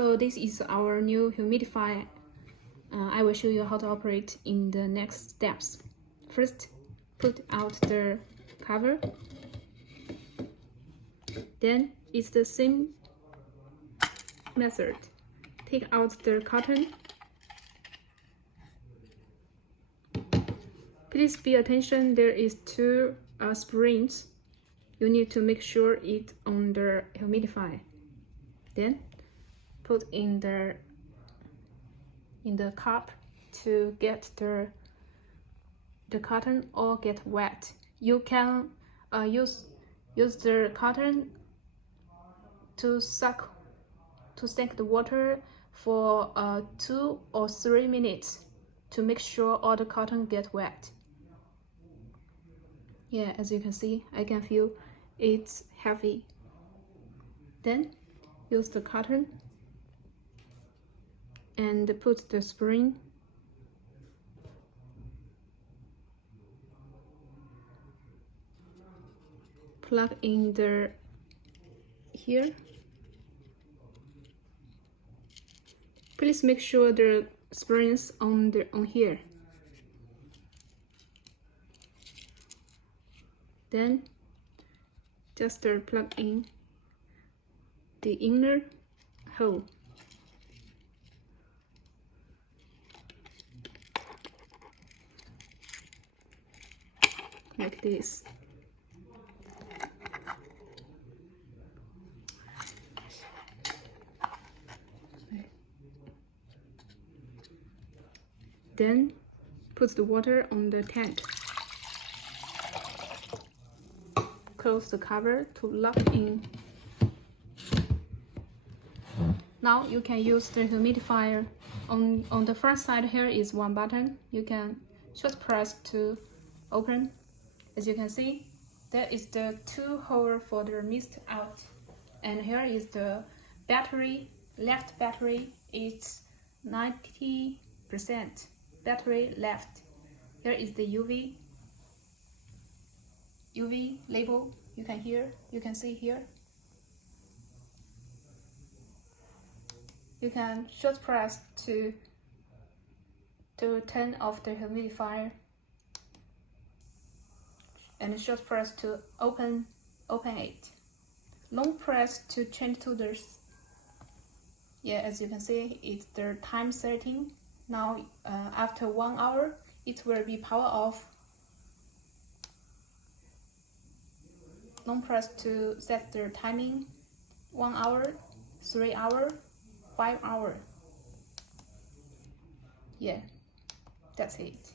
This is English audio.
Hello, this is our new humidifier. I will show you how to operate in the next steps. First, put out the cover. Then it's the same method. Take out the cotton. Please pay attention, there is two springs. You need to make sure it's on the humidifier. Then put in the cup to get the cotton all get wet. You can use the cotton to suck the water for 2 or 3 minutes to make sure all the cotton get wet. Yeah, as you can see, I can feel it's heavy. Then use the cotton and put the spring. Plug in the here. Please make sure the springs on here. Then just plug in the inner hole. Like this. Then put the water on the tank. Close the cover to lock in. Now you can use the humidifier. On the front side here is one button. You can short press to open. As you can see, there is the 2 hole for the mist out. And here is the battery. Left battery is 90% battery left. Here is the UV label. You can see here. You can short press to turn off the humidifier, and short press to open it. Long press to change to the as you can see, it's the time setting. Now after 1 hour it will be power off. Long press to set the timing. 1 hour, 3 hour, 5 hour. Yeah, that's it.